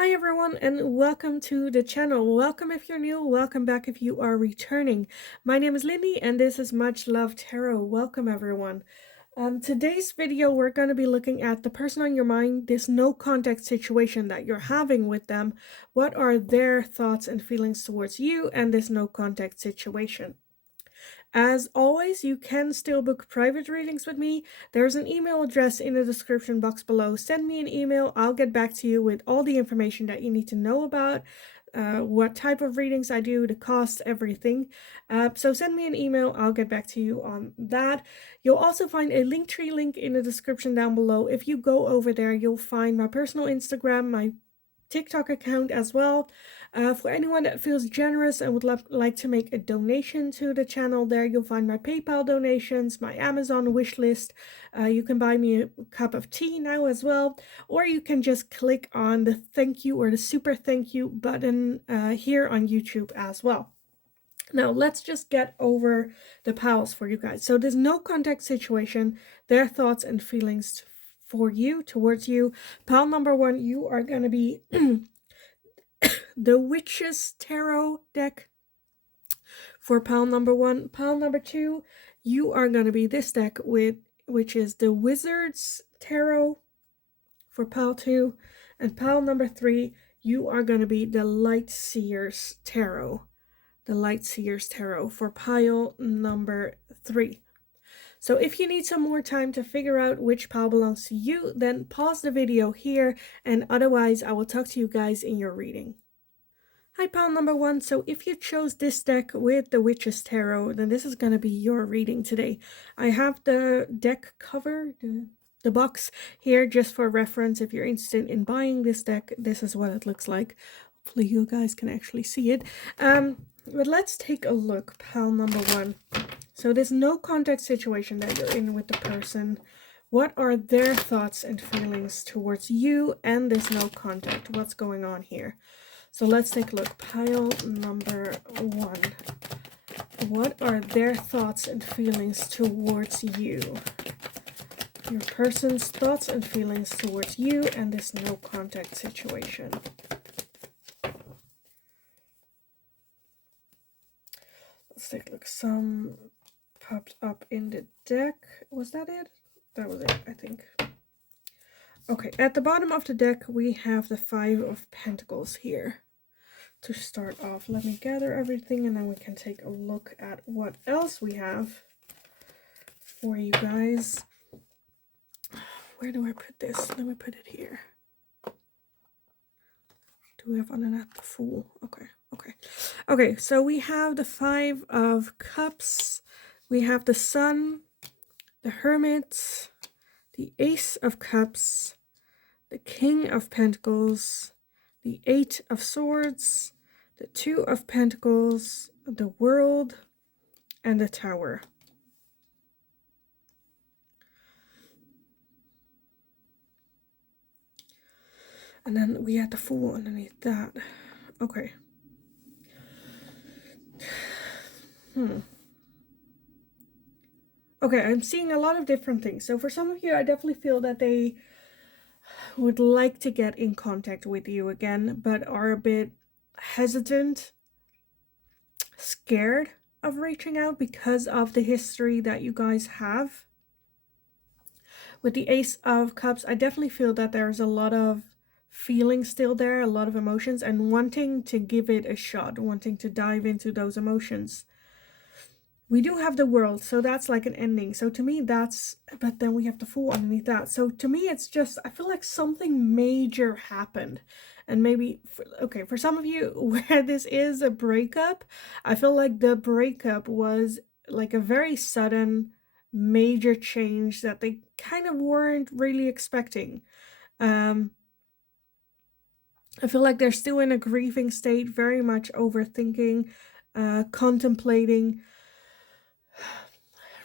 Hi everyone and welcome to the channel. Welcome if you're new, welcome back if you are returning. My name is Lindy and this is Much Love Tarot. Welcome everyone. Today's video we're going to be looking at the person on your mind, this no contact situation that you're having with them. What are their thoughts and feelings towards you and this no contact situation? As always, you can still book private readings with me. There's an email address in the description box below. Send me an email. I'll get back to you with all the information that you need to know about what type of readings I do, the cost, everything. So send me an email. I'll get back to you on that. You'll also find a Linktree link in the description down below. If you go over there, you'll find my personal Instagram, my TikTok account as well. For anyone that feels generous and would like to make a donation to the channel, there you'll find my PayPal donations, my Amazon wish list. You can buy me a cup of tea now as well, or you can just click on the thank you or the super thank you button here on YouTube as well. Now, let's just get over the piles for you guys. So there's no contact situation, their thoughts and feelings for you, towards you. Pile number one, you are going to be the Witch's Tarot deck for pile number one. Pile number two, you are going to be this deck which is the Wizard's Tarot for pile two. And pile number three, you are going to be the Lightseer's Tarot. The Lightseer's Tarot for pile number three. So if you need some more time to figure out which pile belongs to you, then pause the video here, and otherwise I will talk to you guys in your reading. Hi pile number one, so if you chose this deck with the Witch's Tarot, then this is going to be your reading today. I have the deck cover, the box here just for reference. If you're interested in buying this deck, this is what it looks like. Hopefully you guys can actually see it. But let's take a look, pile number one. So this no contact situation that you're in with the person, what are their thoughts and feelings towards you and this no contact? What's going on here? So let's take a look. Pile number one. What are their thoughts and feelings towards you? Your person's thoughts and feelings towards you and this no contact situation. Let's take a look. Some popped up in the deck. Was that it? That was it, I think. Okay, at the bottom of the deck, we have the Five of Pentacles here. To start off, let me gather everything and then we can take a look at what else we have for you guys. Where do I put this? Let me put it here. Do we have underneath the Fool? Okay, so we have the Five of Cups. We have the Sun, the Hermit, the Ace of Cups, the King of Pentacles, the Eight of Swords, the Two of Pentacles, the World, and the Tower. And then we had the Fool underneath that. Okay. Okay, I'm seeing a lot of different things. So for some of you, I definitely feel that they would like to get in contact with you again, but are a bit hesitant, scared of reaching out because of the history that you guys have. With the Ace of Cups, I definitely feel that there's a lot of feelings still there, a lot of emotions, and wanting to give it a shot, wanting to dive into those emotions. We do have the World, so that's like an ending. So to me, that's, but then we have the Fool underneath that. So to me, it's just, I feel like something major happened. And maybe, okay, for some of you where this is a breakup, I feel like the breakup was like a very sudden, major change that they kind of weren't really expecting. I feel like they're still in a grieving state, very much overthinking, contemplating,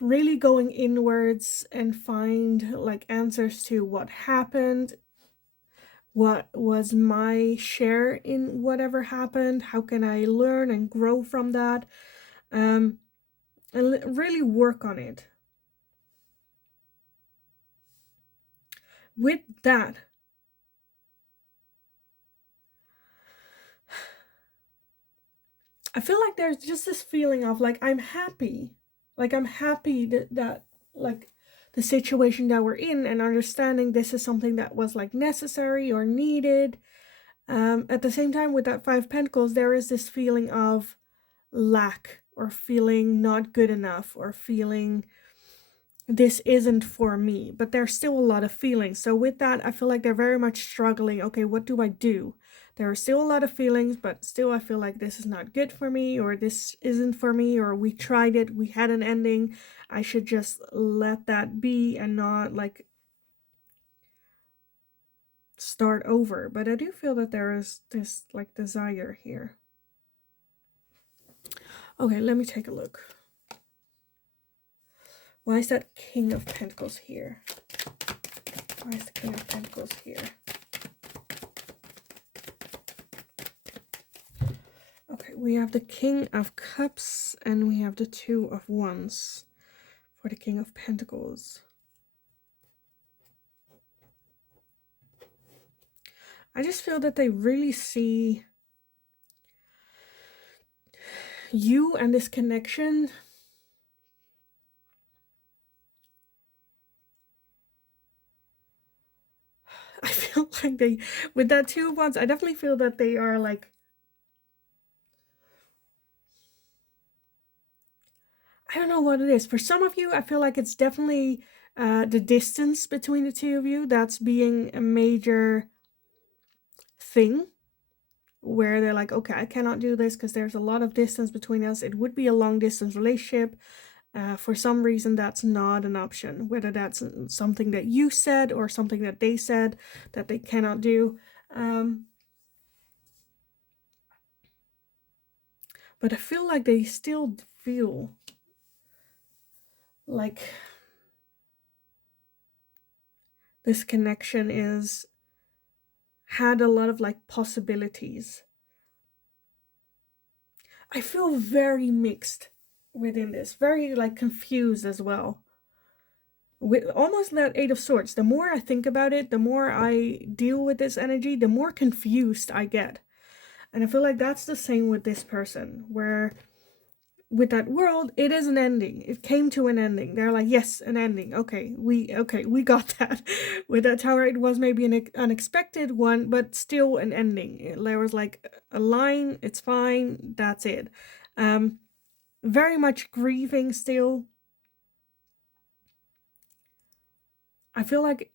really going inwards and find like answers to what happened, what was my share in whatever happened, how can I learn and grow from that, and really work on it. With that, I feel like there's just this feeling of like I'm happy. Like I'm happy that like the situation that we're in, and understanding this is something that was like necessary or needed. At the same time, with that Five Pentacles, there is this feeling of lack, or feeling not good enough, or feeling this isn't for me. But there's still a lot of feelings. So with that, I feel like they're very much struggling. Okay, what do I do? There are still a lot of feelings, but still I feel like this is not good for me, or this isn't for me, or we tried it, we had an ending. I should just let that be and not like start over. But I do feel that there is this like desire here. Okay, let me take a look. Why is that King of Pentacles here? Why is the King of Pentacles here? Okay, we have the King of Cups and we have the Two of Wands for the King of Pentacles. I just feel that they really see you and this connection. I feel like they, with that Two of Wands, I definitely feel that they are like, I don't know what it is. For some of you, I feel like it's definitely the distance between the two of you that's being a major thing, where they're like, okay, I cannot do this because there's a lot of distance between us. It would be a long distance relationship. For some reason, that's not an option, whether that's something that you said or something that they said that they cannot do. But I feel like they still feel like this connection is had a lot of like possibilities. I feel very mixed within this, very like confused as well. With almost that Eight of Swords, the more I think about it, the more I deal with this energy, the more confused I get. And I feel like that's the same with this person, where with that world, it is an ending. It came to an ending. They're like, yes, an ending. Okay, we got that. With that Tower, it was maybe an unexpected one, but still an ending. There was like a line, it's fine, that's it. Very much grieving still. I feel like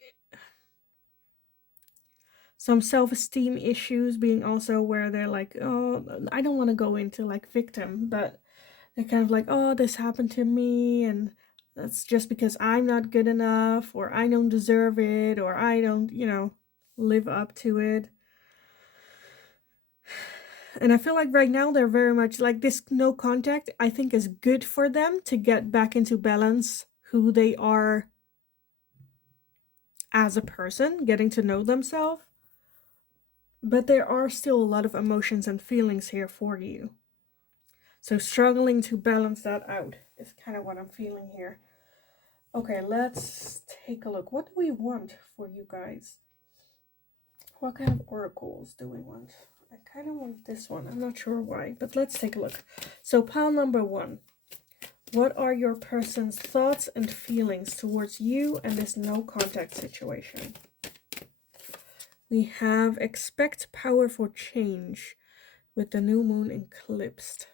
some self-esteem issues being also where they're like, oh, I don't want to go into like victim, but they're kind of like, oh, this happened to me, and that's just because I'm not good enough, or I don't deserve it, or I don't, live up to it. And I feel like right now they're very much like this no contact, I think, is good for them to get back into balance who they are as a person, getting to know themselves. But there are still a lot of emotions and feelings here for you. So struggling to balance that out is kind of what I'm feeling here. Okay, let's take a look. What do we want for you guys? What kind of oracles do we want? I kind of want this one. I'm not sure why, but let's take a look. So pile number 1. What are your person's thoughts and feelings towards you and this no contact situation? We have expect powerful change with the new moon eclipsed.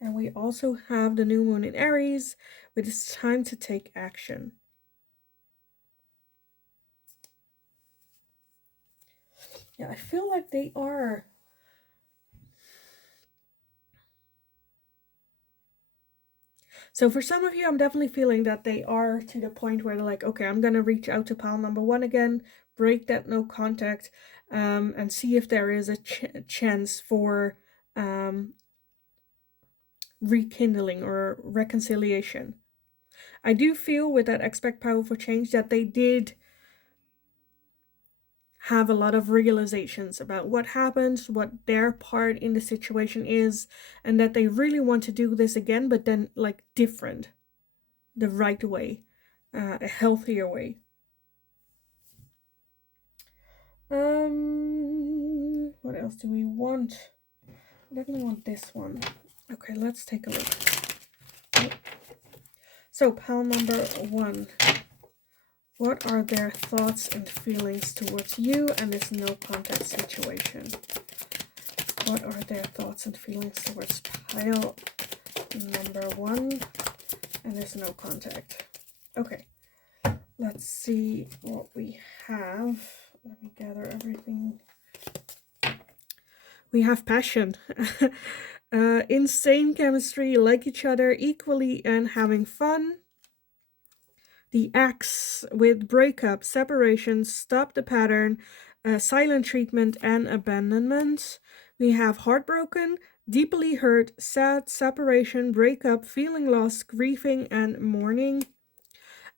And we also have the new moon in Aries with it's time to take action. Yeah, I feel like they are. So for some of you, I'm definitely feeling that they are to the point where they're like, okay, I'm going to reach out to pile number 1 again, break that no contact, and see if there is a chance for rekindling or reconciliation. I do feel with that expect powerful change that they did have a lot of realizations about what happens, what their part in the situation is, and that they really want to do this again, but then like different, the right way, a healthier way. What else do we want? I definitely want this one. Okay, let's take a look. So, pile number 1. What are their thoughts and feelings towards you and this no contact situation? What are their thoughts and feelings towards pile number 1 and this no contact? Okay, let's see what we have. Let me gather everything. We have passion. Insane chemistry, like each other equally and having fun. The X with breakup, separation, stop the pattern, silent treatment, and abandonment. We have heartbroken, deeply hurt, sad, separation, breakup, feeling lost, grieving, and mourning.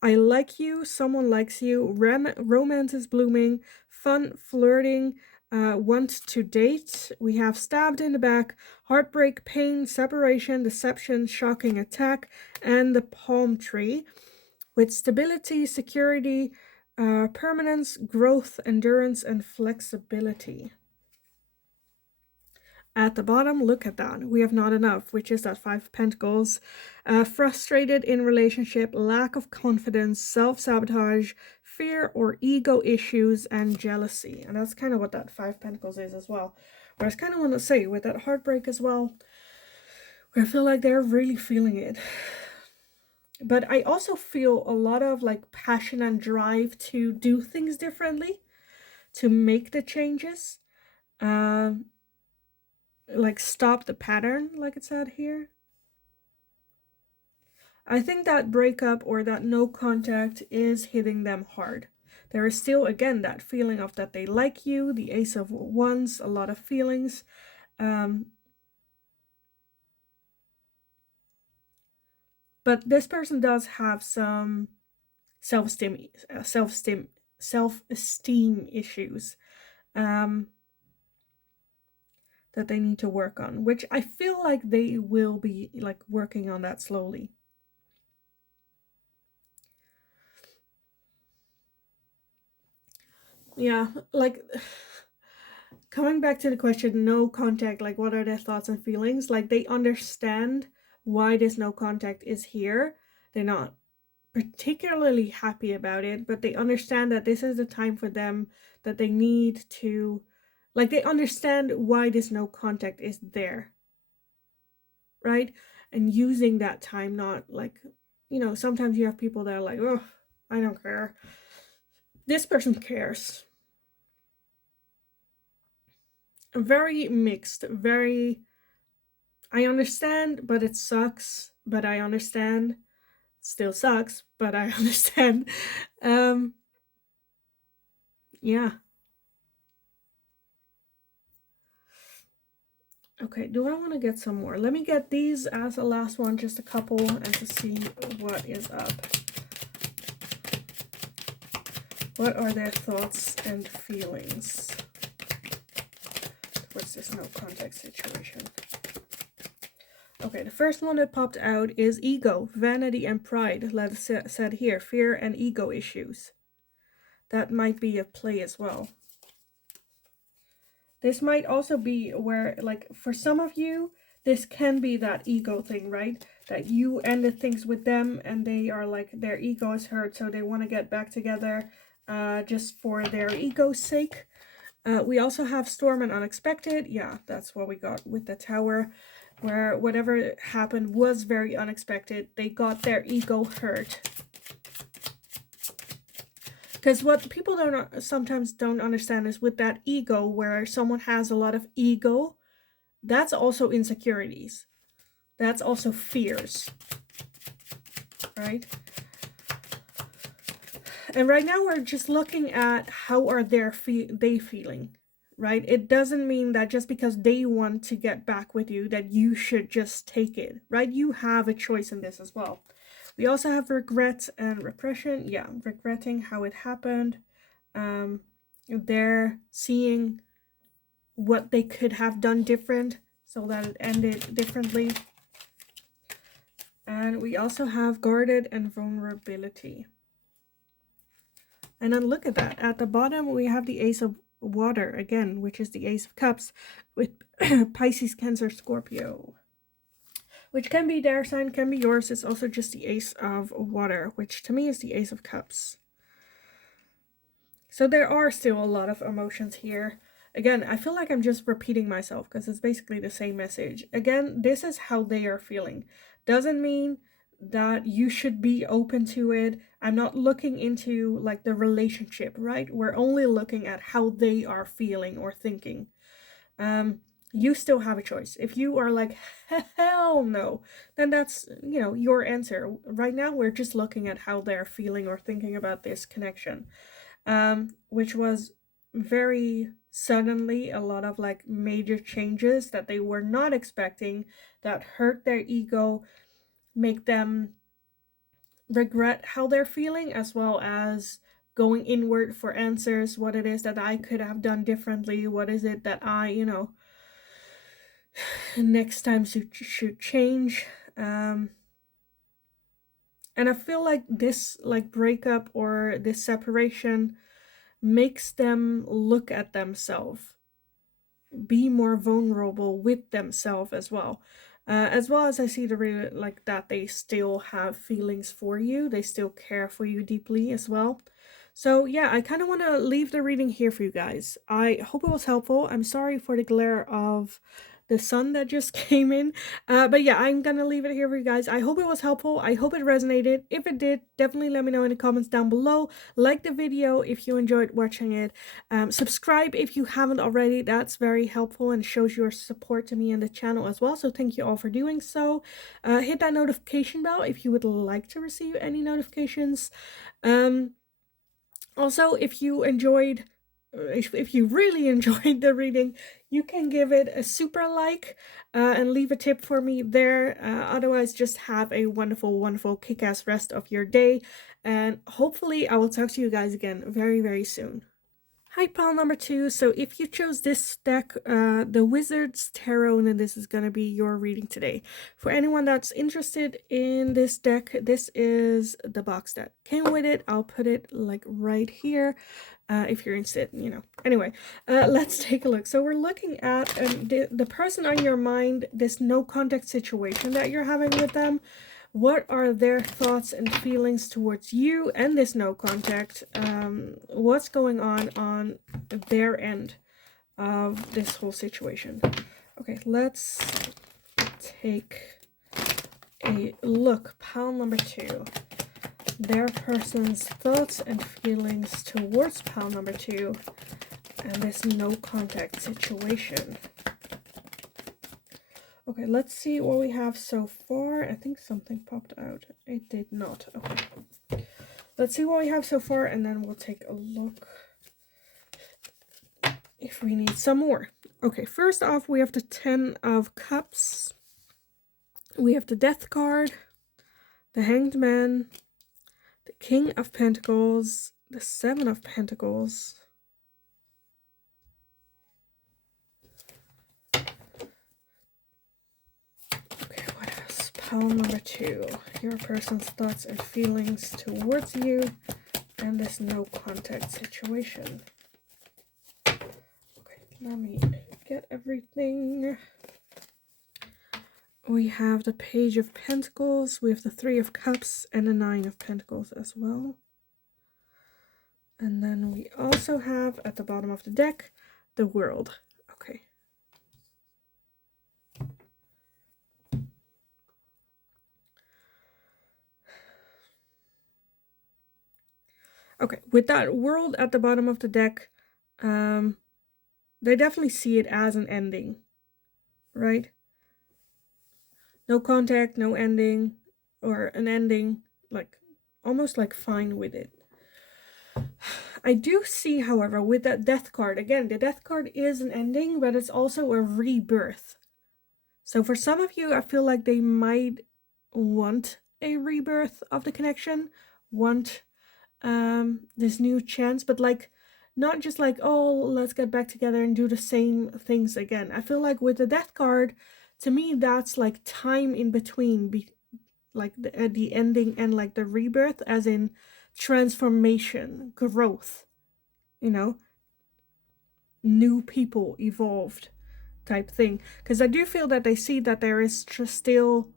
I like you, someone likes you, romance is blooming, fun, flirting, want to date. We have stabbed in the back, heartbreak, pain, separation, deception, shocking attack, and the palm tree with stability, security, permanence, growth, endurance, and flexibility. At the bottom, look at that. We have not enough, which is that 5 of Pentacles. Frustrated in relationship, lack of confidence, self-sabotage, fear or ego issues, and jealousy. And that's kind of what that 5 of Pentacles is as well. But I kind of want to say, with that heartbreak as well, where I feel like they're really feeling it. But I also feel a lot of like passion and drive to do things differently, to make the changes, like stop the pattern, like it said here. I think that breakup or that no contact is hitting them hard. There is still, again, that feeling of that they like you, the Ace of Wands, a lot of feelings. But this person does have some self-esteem issues that they need to work on, which I feel like they will be like working on that slowly. Yeah, like coming back to the question, no contact, like what are their thoughts and feelings? Like they understand why this no contact is here. They're not particularly happy about it, but they understand that this is the time for them that they need to, like they understand why this no contact is there, right? And using that time, not like, you know, sometimes you have people that are like, oh, I don't care. This person cares. Very mixed, very, I understand, but it sucks, but I understand. Still sucks, but I understand. Yeah. Okay, do I want to get some more? Let me get these as a last one, just a couple, and to see what is up. What are their thoughts and feelings towards this no contact situation? Okay, the first one that popped out is ego, vanity, and pride. Let's said here, fear and ego issues. That might be a play as well. This might also be where, like, for some of you, this can be that ego thing, right? That you ended things with them and they are like, their ego is hurt, so they want to get back together just for their ego's sake. We also have storm and unexpected. Yeah, that's what we got with the Tower, where whatever happened was very unexpected. They got their ego hurt. Because what people sometimes don't understand is with that ego, where someone has a lot of ego, that's also insecurities. That's also fears, right? And right now we're just looking at how are they feeling, right? It doesn't mean that just because they want to get back with you that you should just take it, right? You have a choice in this as well. We also have regret and repression. Yeah, regretting how it happened. They're seeing what they could have done different so that it ended differently. And we also have guarded and vulnerability. And then look at that. At the bottom, we have the Ace of Water again, which is the Ace of Cups with Pisces, Cancer, Scorpio. which can be their sign, can be yours. It's also just the Ace of Water, which to me is the Ace of Cups. So there are still a lot of emotions here. Again, I feel like I'm just repeating myself because it's basically the same message. Again, this is how they are feeling. Doesn't mean that you should be open to it. I'm not looking into like the relationship, right? We're only looking at how they are feeling or thinking. You still have a choice. If you are like, hell no, then that's, you know, your answer. Right now, we're just looking at how they're feeling or thinking about this connection, which was very suddenly a lot of like major changes that they were not expecting that hurt their ego, make them regret how they're feeling, as well as going inward for answers. What it is that I could have done differently, what is it that I, you know, next time should change. And I feel like this like breakup or this separation makes them look at themselves, be more vulnerable with themselves as well as I see the really like that they still have feelings for you, they still care for you deeply as well. So yeah, I kind of want to leave the reading here for you guys. I hope it was helpful. I'm sorry for the glare of the sun that just came in, but yeah, I'm gonna leave it here for you guys. I hope it was helpful. I hope it resonated. If it did, definitely let me know in the comments down below. Like the video if you enjoyed watching it. Subscribe if you haven't already. That's very helpful and shows your support to me and the channel as well, so thank you all for doing so. Hit that notification bell if you would like to receive any notifications. Also, if you enjoyed, if you really enjoyed the reading, you can give it a super like and leave a tip for me there. Otherwise, just have a wonderful, wonderful kick-ass rest of your day. And hopefully I will talk to you guys again very, very soon. Hi, pile number 2. So if you chose this deck, the Wizard's Tarot, then this is going to be your reading today. For anyone that's interested in this deck, this is the box that came with it. I'll put it like right here if you're interested, you know. Anyway, let's take a look. So we're looking at the person on your mind, this no contact situation that you're having with them. What are their thoughts and feelings towards you and this no contact? What's going on their end of this whole situation? Okay, let's take a look. Pile number 2. Their person's thoughts and feelings towards pile number 2 and this no contact situation. Okay, let's see what we have so far. I think something popped out. It did not. Okay. Let's see what we have so far, and then we'll take a look if we need some more. Okay, first off, we have the 10 of Cups. We have the Death card, the Hanged Man, the King of Pentacles, the 7 of Pentacles, pile number 2, your person's thoughts and feelings towards you and this no contact situation. Okay, let me get everything. We have the Page of Pentacles, we have the 3 of Cups, and the 9 of Pentacles as well. And then we also have at the bottom of the deck the World. Okay. Okay, with that World at the bottom of the deck, they definitely see it as an ending, right? No contact, no ending, or an ending, like, almost like fine with it. I do see, however, with that Death card, again, the Death card is an ending, but it's also a rebirth. So for some of you, I feel like they might want a rebirth of the connection, want this new chance, but like not just like, oh, let's get back together and do the same things again. I feel like with the Death card, to me, that's like time in between, like the ending and like the rebirth, as in transformation, growth, you know, new people, evolved type thing. Because I do feel that they see that there is still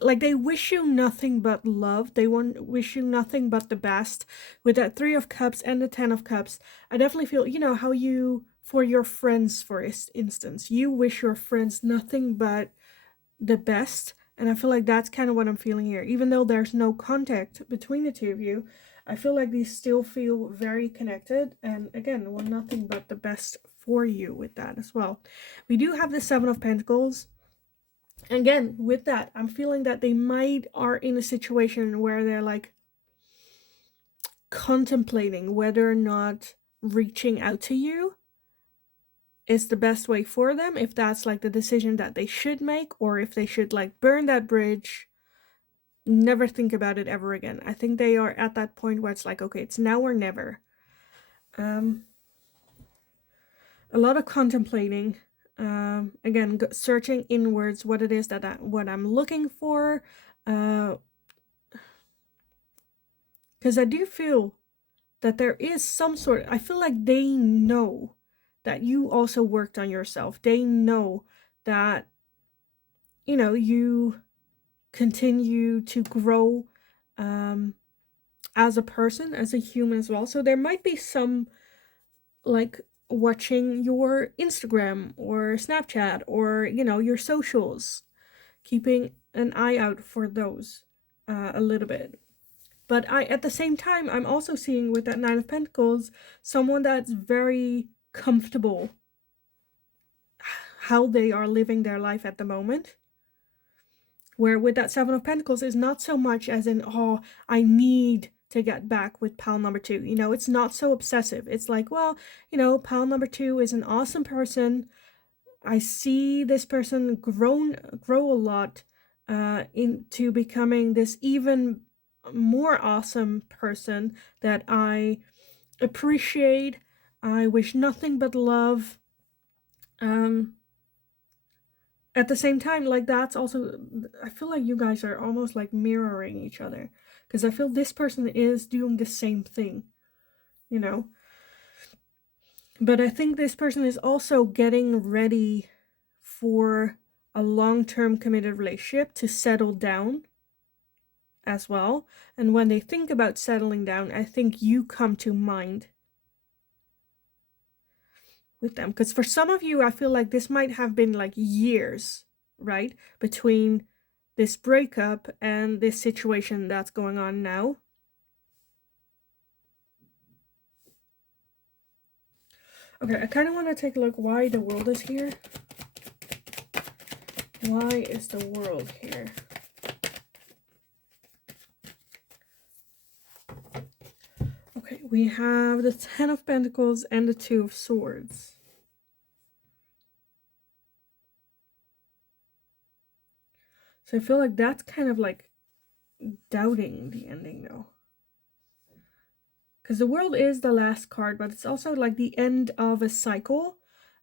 like they wish you nothing but love. They want wish you nothing but the best. With that 3 of Cups and the 10 of Cups, I definitely feel, you know, how you, for your friends, for instance, you wish your friends nothing but the best. And I feel like that's kind of what I'm feeling here. Even though there's no contact between the two of you, I feel like these still feel very connected. And again, want nothing but the best for you with that as well. We do have the 7 of Pentacles. Again, with that, I'm feeling that they might are in a situation where they're like contemplating whether or not reaching out to you is the best way for them, if that's like the decision that they should make, or if they should like burn that bridge, never think about it ever again. I think they are at that point where it's like, okay, it's now or never. A lot of contemplating. Again, searching inwards what it is that what I'm looking for. Because I do feel that there is some sort, I feel like they know that you also worked on yourself. They know that, you know, you continue to grow as a person, as a human as well. So there might be some like watching your Instagram or Snapchat or, you know, your socials, keeping an eye out for those a little bit. But at the same time, I'm also seeing with that 9 of Pentacles, someone that's very comfortable how they are living their life at the moment. Where with that 7 of Pentacles is not so much as in, oh, I need to get back with pal number 2. You know, it's not so obsessive. It's like, well, you know, pal number 2 is an awesome person. I see this person grow a lot into becoming this even more awesome person that I appreciate. I wish nothing but love. At the same time, like that's also, I feel like you guys are almost like mirroring each other, because I feel this person is doing the same thing, you know. But I think this person is also getting ready for a long-term committed relationship to settle down as well. And when they think about settling down, I think you come to mind with them. Because for some of you, I feel like this might have been like years, right, between this breakup and this situation that's going on now. Okay, I kind of want to take a look why the world is here. Why is the world here? Okay, we have the 10 of Pentacles and the 2 of Swords. So I feel like that's kind of like doubting the ending though. Because the world is the last card, but it's also like the end of a cycle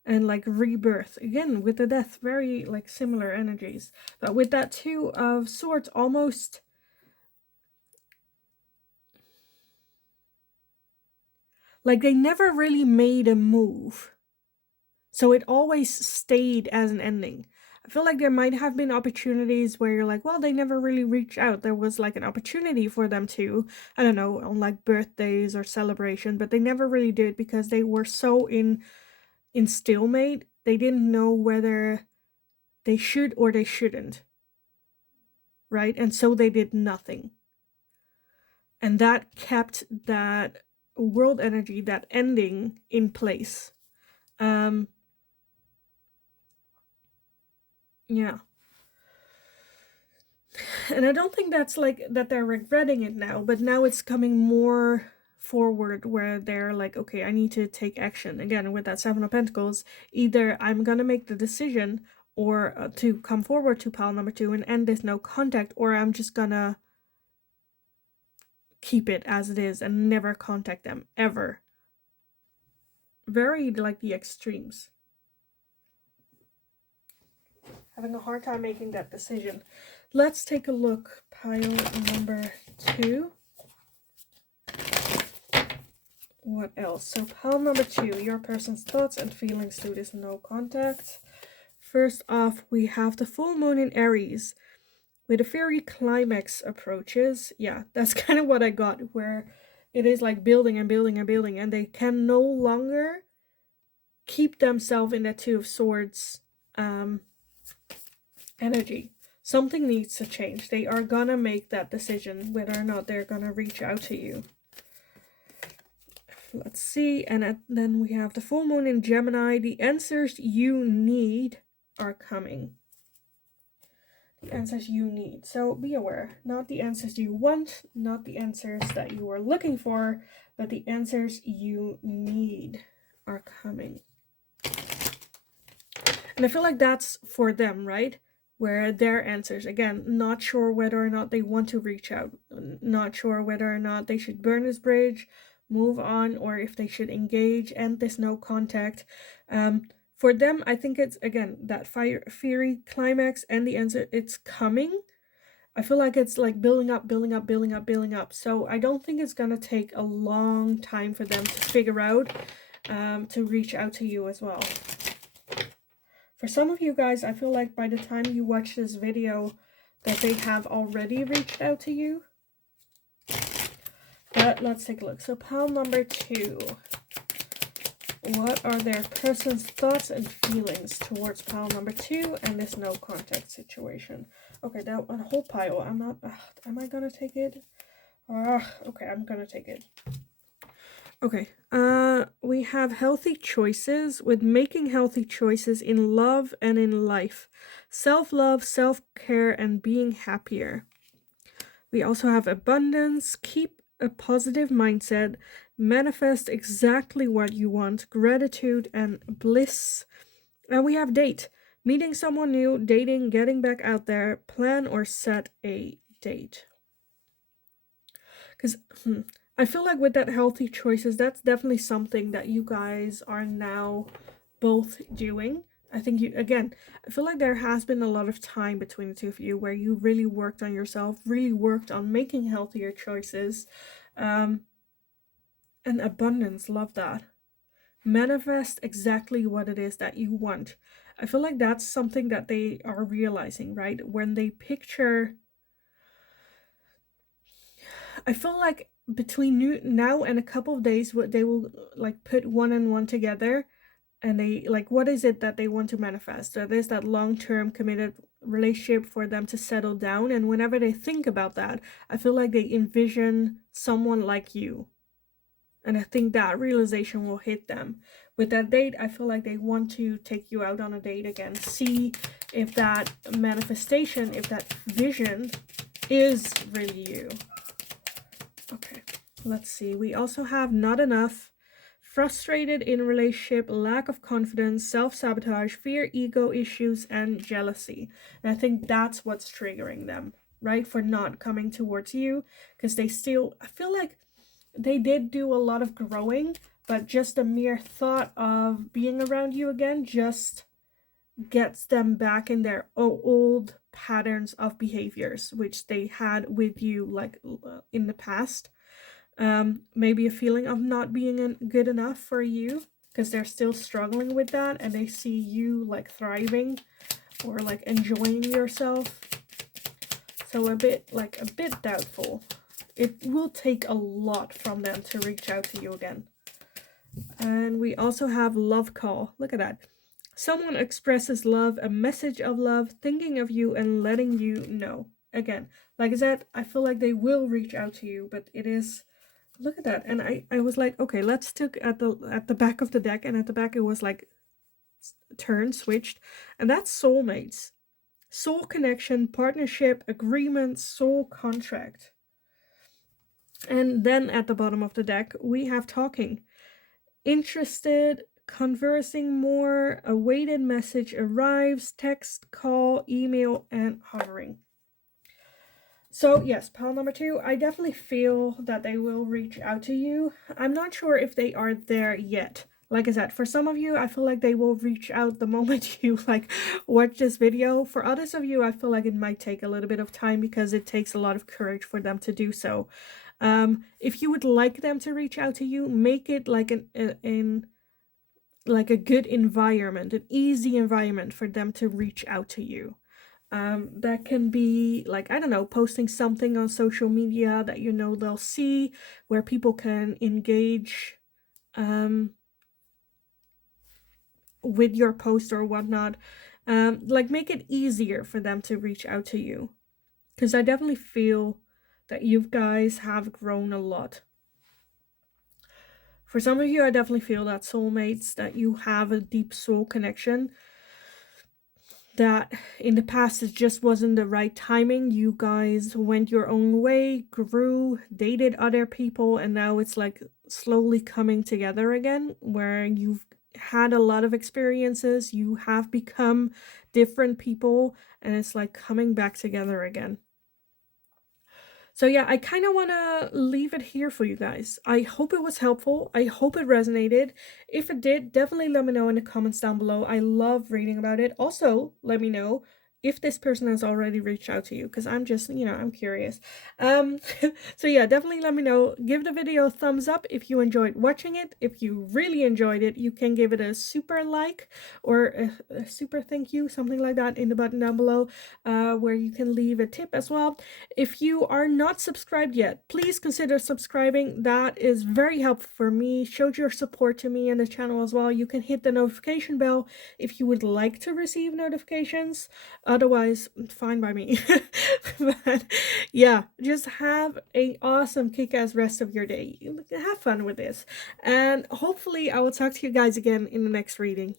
and like rebirth. Again, with the death, very like similar energies. But with that 2 of Swords, almost like they never really made a move. So it always stayed as an ending. I feel like there might have been opportunities where you're like, well, they never really reached out. There was like an opportunity for them to, I don't know, on like birthdays or celebration, but they never really did because they were so in stalemate. They didn't know whether they should or they shouldn't. Right? And so they did nothing. And that kept that world energy, that ending in place. Yeah. And I don't think that's like that they're regretting it now, but now it's coming more forward where they're like, okay, I need to take action. Again, with that 7 of Pentacles, either I'm gonna make the decision or to come forward to pile number 2 and end this no contact, or I'm just gonna keep it as it is and never contact them ever. Very like the extremes. Having a hard time making that decision. Let's take a look. Pile number 2. What else? So pile number 2, your person's thoughts and feelings to this no contact. First off, we have the full moon in Aries. with the fairy climax approaches, yeah, that's kind of what I got, where it is like building and building and building, and they can no longer keep themselves in that Two of Swords energy. Something needs to change. They are gonna make that decision whether or not they're gonna reach out to you. Let's see, and then we have the full moon in Gemini. The answers you need are coming. The answers you need. So be aware, not the answers you want, not the answers that you are looking for, but the answers you need are coming. And I feel like that's for them, right? Where their answers, again, not sure whether or not they want to reach out, not sure whether or not they should burn this bridge, move on, or if they should engage, end this no contact. For them, I think it's, again, that fiery climax and the answer, it's coming. I feel like it's like building up, building up, building up, building up. So I don't think it's going to take a long time for them to figure out to reach out to you as well. For some of you guys, I feel like by the time you watch this video that they have already reached out to you. But let's take a look. So pile number 2. What are their person's thoughts and feelings towards pile number 2 and this no contact situation? Okay, that one whole pile. I'm not... am I gonna take it? Okay, I'm gonna take it. Okay, we have healthy choices with making healthy choices in love and in life. Self-love, self-care, and being happier. We also have abundance, keep a positive mindset, manifest exactly what you want, gratitude, and bliss. And we have date, meeting someone new, dating, getting back out there, plan or set a date. Because, I feel like with that healthy choices, that's definitely something that you guys are now both doing. I think you, again, I feel like there has been a lot of time between the two of you where you really worked on yourself, really worked on making healthier choices. And abundance, love that. Manifest exactly what it is that you want. I feel like that's something that they are realizing, right? When they picture, I feel like between now and a couple of days, they will like put one and one together, and they like, what is it that they want to manifest? That is that long-term committed relationship for them to settle down. And whenever they think about that, I feel like they envision someone like you. And I think that realization will hit them. With that date, I feel like they want to take you out on a date again. See if that manifestation, if that vision is really you. Okay, let's see. We also have not enough, frustrated in relationship, lack of confidence, self-sabotage, fear, ego issues, and jealousy. And I think that's what's triggering them, right? For not coming towards you, because they still, I feel like they did do a lot of growing, but just the mere thought of being around you again just gets them back in their old patterns of behaviors, which they had with you like in the past. Maybe a feeling of not being good enough for you, because they're still struggling with that, and they see you like thriving or like enjoying yourself. So a bit doubtful. It will take a lot from them to reach out to you again. And we also have love call. Look at that. Someone expresses love, a message of love, thinking of you and letting you know. Again, like I said, I feel like they will reach out to you, but it is, look at that. And I was like, okay, let's look at the back of the deck, and at the back it was like switched, and that's soulmates. Soul connection, partnership, agreement, soul contract. And then at the bottom of the deck, we have talking. Interested, conversing more, awaited message arrives, text, call, email, and hovering. So yes, pile number 2, I definitely feel that they will reach out to you. I'm not sure if they are there yet. Like I said, for some of you, I feel like they will reach out the moment you like watch this video. For others of you, I feel like it might take a little bit of time because it takes a lot of courage for them to do so. If you would like them to reach out to you, make it like like a good environment, an easy environment for them to reach out to you. That can be like, I don't know, posting something on social media that you know they'll see, where people can engage with your post or whatnot. Like make it easier for them to reach out to you. Because I definitely feel that you guys have grown a lot. For some of you, I definitely feel that soulmates, that you have a deep soul connection, that in the past it just wasn't the right timing. You guys went your own way, grew, dated other people, and now it's like slowly coming together again, where you've had a lot of experiences, you have become different people, and it's like coming back together again. So yeah, I kind of want to leave it here for you guys. I hope it was helpful. I hope it resonated. If it did, definitely let me know in the comments down below. I love reading about it. Also, let me know if this person has already reached out to you, because I'm just, I'm curious. So yeah, definitely let me know. Give the video a thumbs up if you enjoyed watching it. If you really enjoyed it, you can give it a super like or a super thank you, something like that, in the button down below, where you can leave a tip as well. If you are not subscribed yet, please consider subscribing. That is very helpful for me, shows your support to me and the channel as well. You can hit the notification bell if you would like to receive notifications. Otherwise, fine by me. But yeah, just have an awesome kick-ass rest of your day. Have fun with this. And hopefully I will talk to you guys again in the next reading.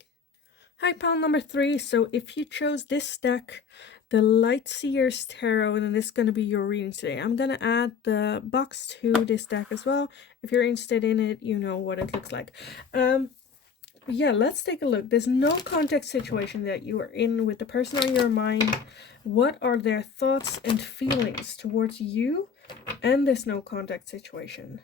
Hi, pile number 3. So if you chose this deck, the Light Seers Tarot, and this is going to be your reading today. I'm going to add the box to this deck as well. If you're interested in it, you know what it looks like. Yeah, let's take a look. There's no contact situation that you are in with the person on your mind. What are their thoughts and feelings towards you and this no contact situation?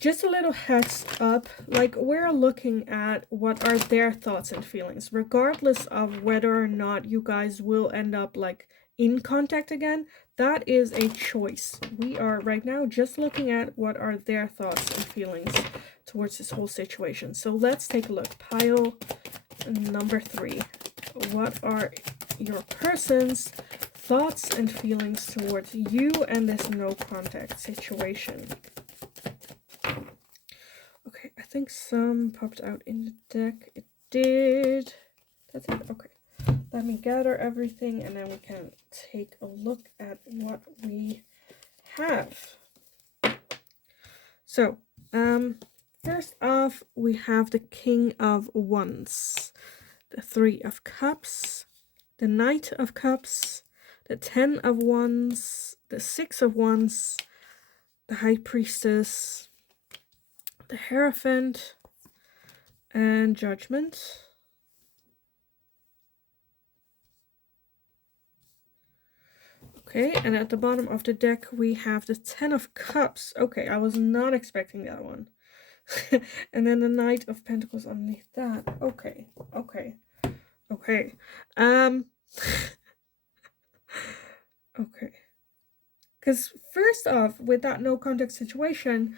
Just a little heads up, like we're looking at what are their thoughts and feelings, regardless of whether or not you guys will end up like in contact again. That is a choice. We are right now just looking at what are their thoughts and feelings towards this whole situation. So let's take a look. Pile number 3. What are your person's thoughts and feelings towards you and this no contact situation? Okay, I think some popped out in the deck. It did. That's it. Okay. Let me gather everything and then we can take a look at what we have. So, first off, we have the King of Wands, the 3 of Cups, the Knight of Cups, the 10 of Wands, the 6 of Wands, the High Priestess, the Hierophant, and Judgment. Okay, and at the bottom of the deck we have the 10 of Cups. Okay, I was not expecting that one. And then the Knight of Pentacles underneath that. Okay, okay, okay. Okay. Because first off, with that no contact situation,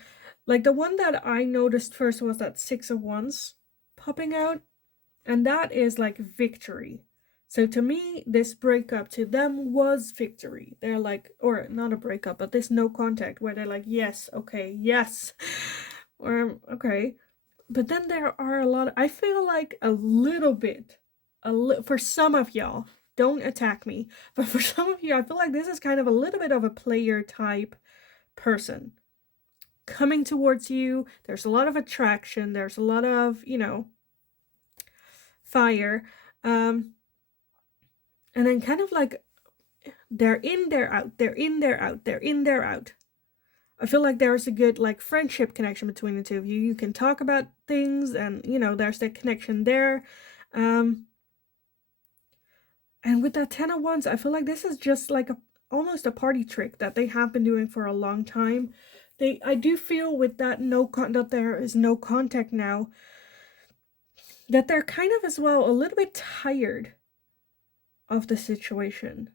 like the one that I noticed first was that 6 of Wands popping out. And that is like victory. So to me, this breakup to them was victory. They're like, or not a breakup, but this no contact where they're like, yes, okay, yes. Or, okay. But then there are a lot, I feel like a little bit, for some of y'all, don't attack me, but for some of you, I feel like this is kind of a little bit of a player type person coming towards you. There's a lot of attraction. There's a lot of, fire. And then kind of like they're in, they're out, they're in, they're out, they're in, they're out. I feel like there's a good like friendship connection between the two of you. You can talk about things and, there's that connection there. And with that 10 of Wands, I feel like this is just like almost a party trick that they have been doing for a long time. I do feel with that that there is no contact now, that they're kind of as well a little bit tired of the situation.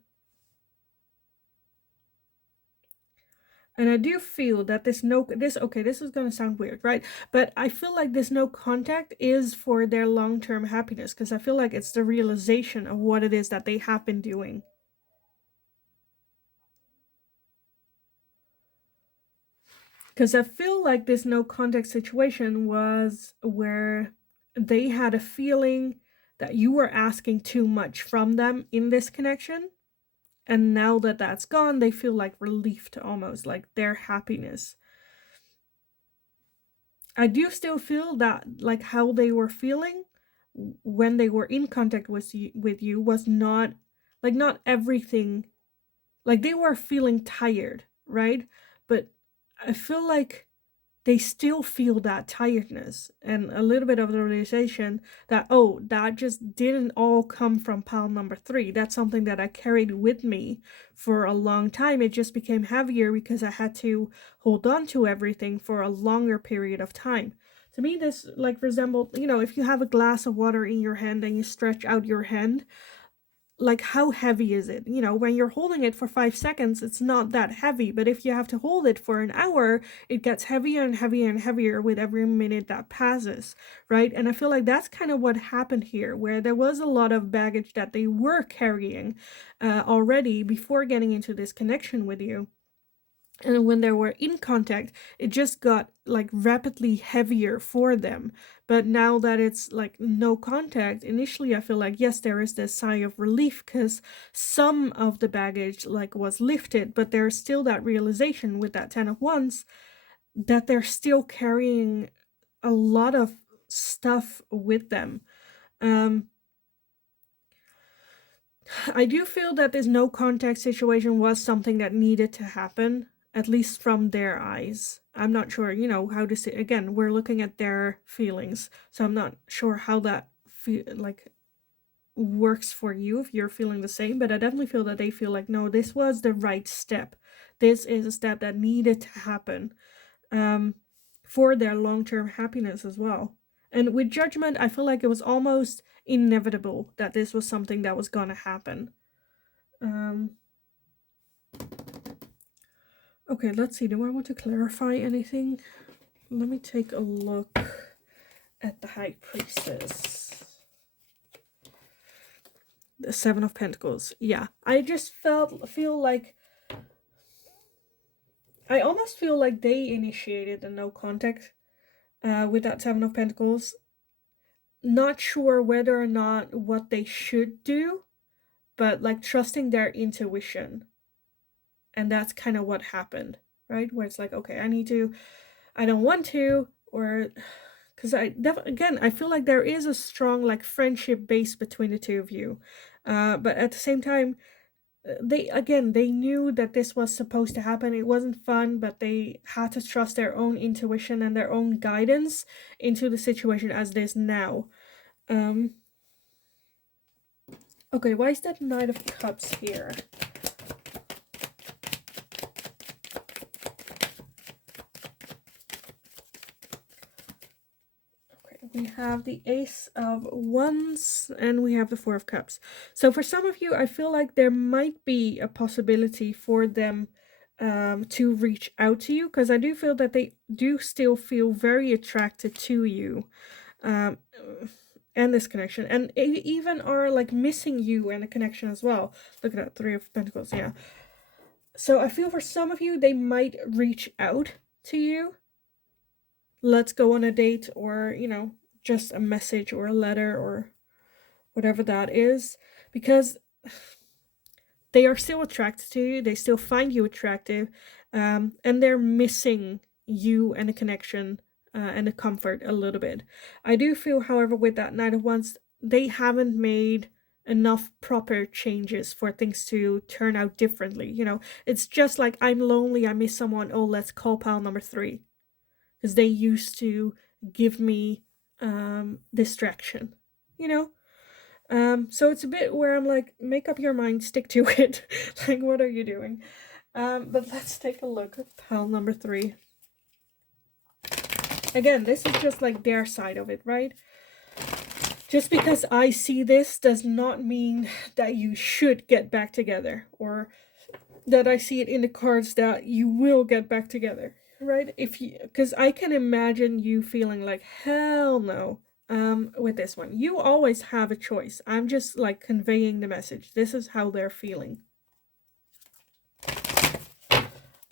And I do feel that this is going to sound weird, right? But I feel like this no contact is for their long-term happiness, because I feel like it's the realization of what it is that they have been doing. Because I feel like this no contact situation was where they had a feeling that you were asking too much from them in this connection. And now that that's gone, they feel like relieved, almost like their happiness. I do still feel that like how they were feeling when they were in contact with you was not like not everything, like they were feeling tired, right? But I feel like they still feel that tiredness and a little bit of the realization that, oh, that just didn't all come from pile number 3. That's something that I carried with me for a long time. It just became heavier because I had to hold on to everything for a longer period of time. To me, this like resembled, if you have a glass of water in your hand and you stretch out your hand, like how heavy is it? When you're holding it for 5 seconds, it's not that heavy, but if you have to hold it for an hour, it gets heavier and heavier and heavier with every minute that passes, right? And I feel like that's kind of what happened here, where there was a lot of baggage that they were carrying already before getting into this connection with you. And when they were in contact, it just got like rapidly heavier for them. But now that it's like no contact, initially I feel like, yes, there is this sigh of relief because some of the baggage like was lifted, but there's still that realization with that 10 of Wands that they're still carrying a lot of stuff with them. I do feel that this no contact situation was something that needed to happen, at least from their eyes. I'm not sure, how to say. Again, we're looking at their feelings, so I'm not sure how that works for you if you're feeling the same. But I definitely feel that they feel like, no, this was the right step. This is a step that needed to happen, for their long-term happiness as well. And with Judgment, I feel like it was almost inevitable that this was something that was gonna happen. Okay, let's see. Do I want to clarify anything? Let me take a look at the High Priestess. The Seven of Pentacles. Yeah, I just feel like I almost feel like they initiated the no contact with that Seven of Pentacles. Not sure whether or not what they should do, but like trusting their intuition. And that's kind of what happened, right? Where it's like, okay, I don't want to, or because again, I feel like there is a strong like friendship base between the two of you. But at the same time, they knew that this was supposed to happen. It wasn't fun, but they had to trust their own intuition and their own guidance into the situation as it is now. Okay, why is that Knight of Cups here? We have the Ace of Wands and we have the Four of Cups. So for some of you, I feel like there might be a possibility for them to reach out to you, because I do feel that they do still feel very attracted to you and this connection, and even are like missing you and a connection as well. Look at that, Three of Pentacles. Yeah. So I feel for some of you, they might reach out to you. Let's go on a date, or just a message or a letter or whatever that is, because they are still attracted to you, they still find you attractive, and they're missing you and a connection and a comfort a little bit. I do feel, however, with that Knight of Wands, they haven't made enough proper changes for things to turn out differently. It's just like, I'm lonely, I miss someone, oh, let's call pile number 3, because they used to give me distraction, so it's a bit where I'm like, make up your mind, stick to it. Like, what are you doing? But let's take a look at pile number 3. Again, this is just like their side of it, right? Just because I see this does not mean that you should get back together, or that I see it in the cards that you will get back together, right? If you, because I can imagine you feeling like hell no. With this one, you always have a choice. I'm just like conveying the message. This is how they're feeling.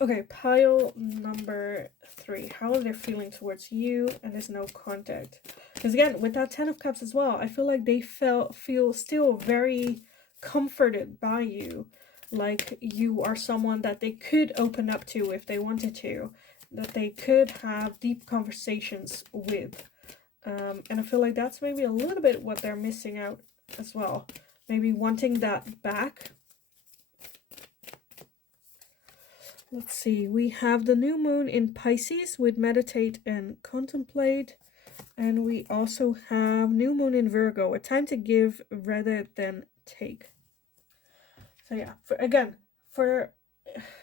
Okay, pile number 3. How are they feeling towards you? And there's no contact. Because again, with that 10 of Cups as well, I feel like they feel still very comforted by you. Like you are someone that they could open up to if they wanted to. That they could have deep conversations with. And I feel like that's maybe a little bit what they're missing out as well. Maybe wanting that back. Let's see, we have the new moon in Pisces with meditate and contemplate. And we also have new moon in Virgo, a time to give rather than take. So yeah, for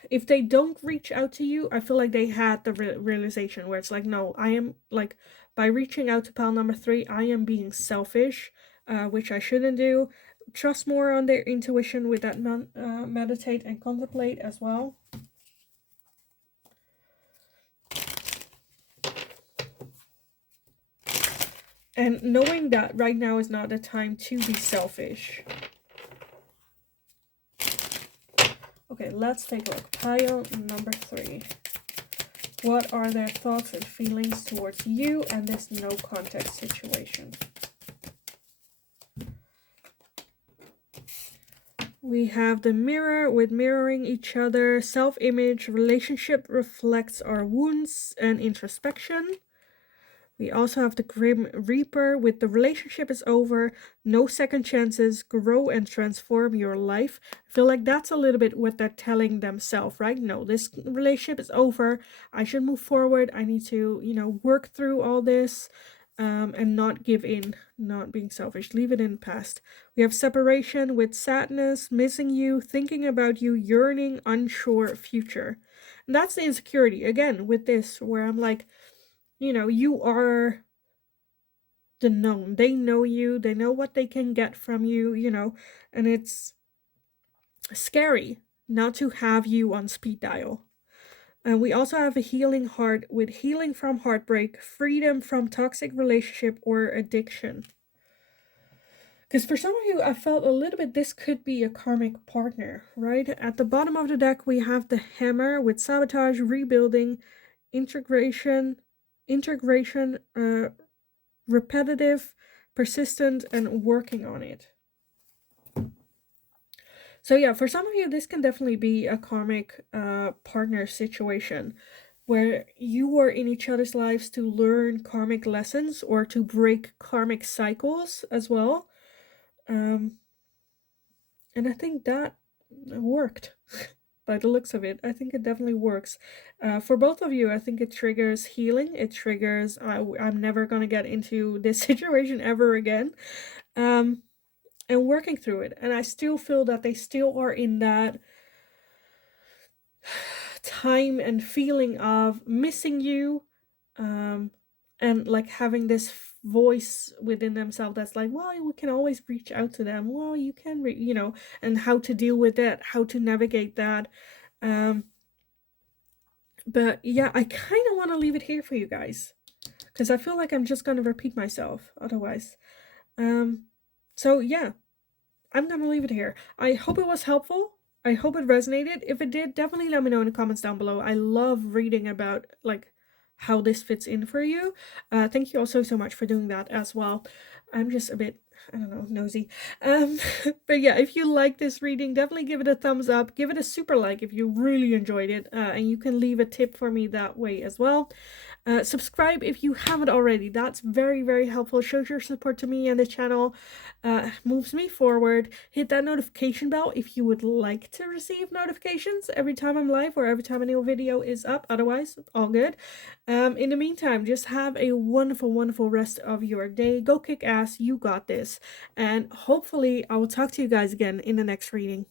if they don't reach out to you, I feel like they had the realization where it's like, no, I am like, by reaching out to pile number 3, I am being selfish, which I shouldn't do. Trust more on their intuition with that meditate and contemplate as well. And knowing that right now is not the time to be selfish. Okay, let's take a look. Pile number 3. What are their thoughts and feelings towards you and this no contact situation? We have the mirror with mirroring each other, self-image, relationship reflects our wounds and introspection. We also have the Grim Reaper with the relationship is over, no second chances, grow and transform your life. I feel like that's a little bit what they're telling themselves, right? No, this relationship is over. I should move forward. I need to, work through all this and not give in, not being selfish. Leave it in the past. We have separation with sadness, missing you, thinking about you, yearning, unsure future. And that's the insecurity, again, with this, where I'm like, you are the known. They know you. They know what they can get from you, and it's scary not to have you on speed dial. And we also have a healing heart with healing from heartbreak, freedom from toxic relationship or addiction. Because for some of you, I felt a little bit this could be a karmic partner, right? At the bottom of the deck, we have the hammer with sabotage, rebuilding, integration, repetitive, persistent, and working on it. So yeah, for some of you, this can definitely be a karmic partner situation where you are in each other's lives to learn karmic lessons or to break karmic cycles as well. And I think that worked. By the looks of it, I think it definitely works. For both of you, I think it triggers healing. It triggers, I'm never going to get into this situation ever again. And working through it. And I still feel that they still are in that time and feeling of missing you. And like having this voice within themselves that's like, well, we can always reach out to them. Well, you can, and how to deal with that, how to navigate that. But yeah, I kind of want to leave it here for you guys because I feel like I'm just going to repeat myself otherwise. So yeah, I'm going to leave it here. I hope it was helpful. I hope it resonated. If it did, definitely let me know in the comments down below. I love reading about like how this fits in for you. Thank you also so much for doing that as well. I'm just a bit, I don't know, nosy. But yeah, if you like this reading, definitely give it a thumbs up. Give it a super like if you really enjoyed it. And you can leave a tip for me that way as well. Subscribe if you haven't already. That's very, very helpful. Shows your support to me and the channel. Moves me forward. Hit that notification bell if you would like to receive notifications every time I'm live or every time a new video is up. Otherwise, all good. In the meantime, just have a wonderful, wonderful rest of your day. Go kick ass. You got this. And hopefully I will talk to you guys again in the next reading.